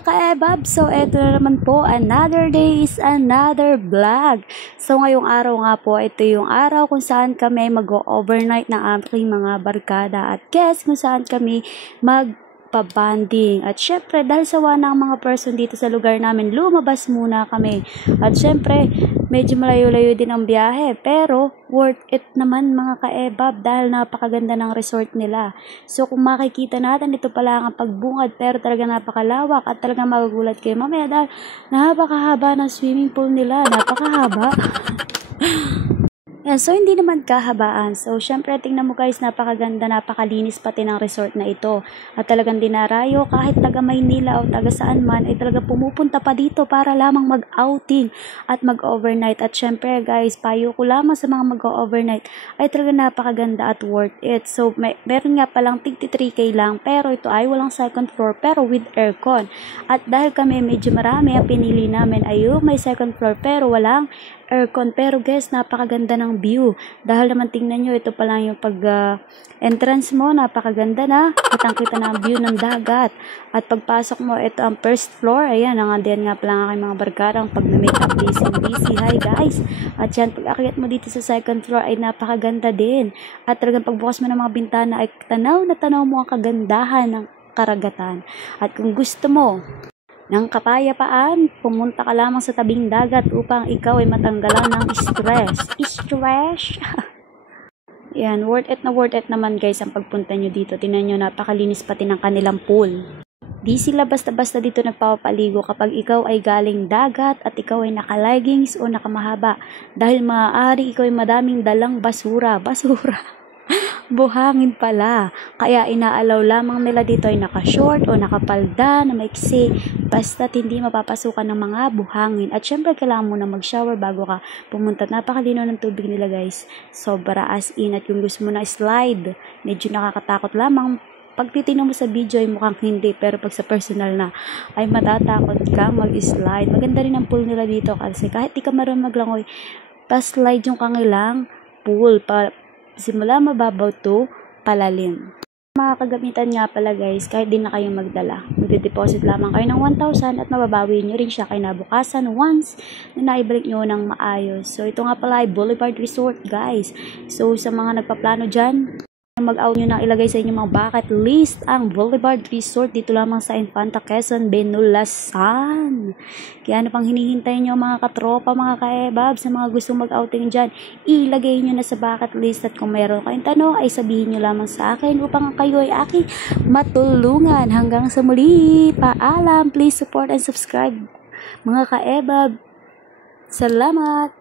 mga ka-ebab, so eto na naman po, another day is another vlog. So ngayong araw nga po, ito yung araw kung saan kami mag-overnight ng aking mga barkada at guests, kung saan kami magpabanding. At syempre, dahil sawa na ang mga person dito sa lugar namin, lumabas muna kami. At syempre, medyo malayo-layo din ang biyahe, pero worth it naman mga ka-ebab dahil napakaganda ng resort nila. So kung makikita natin, ito pala ang pagbungad, pero talaga napakalawak at talaga magugulat kayo mamaya dahil napakahaba ng swimming pool nila, napakahaba. Yan, so hindi naman kahabaan. So syempre tingnan mo guys, napakaganda, napakalinis pati ng resort na ito. At talagang dinarayo kahit taga Maynila o taga saan man ay talaga pumupunta pa dito para lamang mag-outing at mag-overnight. At syempre guys, payo ko lamang sa mga mag-overnight ay talaga napakaganda at worth it. So meron nga palang 33k lang, pero ito ay walang second floor pero with aircon. At dahil kami medyo marami, ang pinili namin ay yung may second floor pero walang aircon. Pero guys, napakaganda ng view. Dahil naman tingnan nyo, ito pa lang yung entrance mo, napakaganda na. Kitang-kita na ang view ng dagat. At pagpasok mo, ito ang first floor. Ayan, diyan nga pala ang aking mga barkarang pag na-makeup busy. Hi guys. At yan, pag akyat mo dito sa second floor ay napakaganda din. At talagang pagbukas mo ng mga bintana ay tanaw na tanaw mo ang kagandahan ng karagatan. At kung gusto mo ng kapayapaan, pumunta ka lamang sa tabing dagat upang ikaw ay matanggalan ng stress. Yan, worth it naman guys ang pagpunta nyo dito. Tingnan nyo, napakalinis pati ng kanilang pool. Di sila basta-basta dito nagpapaligo kapag ikaw ay galing dagat at ikaw ay naka-leggings o nakamahaba. Dahil maaari ikaw ay madaming dalang basura. Buhangin pala. Kaya inaalaw lamang nila dito ay naka-short o nakapalda na maiksi basta't hindi mapapasukan ng mga buhangin. At syempre kailangan mo na mag-shower bago ka pumunta. Napakalino ng tubig nila guys. Sobra as in. At kung gusto mo na slide, medyo nakakatakot lamang. Pag titignan mo sa video ay mukhang hindi, pero pag sa personal na ay matatakot kang mag-slide. Maganda rin ang pool nila dito kasi kahit di ka marunong maglangoy, pa-slide yung kanilang pool simula mababaw to palalim. Mga kagamitan nga pala guys, kahit di na kayong magdala, magde-deposit lamang kayo ng 1,000 at mababawi nyo rin siya kinabukasan once na naibalik nyo ng maayos. So ito nga pala ay Boulevard Resort guys. So sa mga nagpaplano dyan, mag-out nyo na ilagay sa inyong mga bucket list ang Boulevard Resort dito lamang sa Infanta Quezon, Benulasan. Kaya ano pang hinihintay nyo mga katropa, mga ka-ebab, sa mga gustong mag-outing dyan, ilagay nyo na sa bucket list at kung meron kayong tanong ay sabihin nyo lamang sa akin upang kayo ay aking matulungan. Hanggang sa muli, paalam, please support and subscribe mga ka-ebab. Salamat!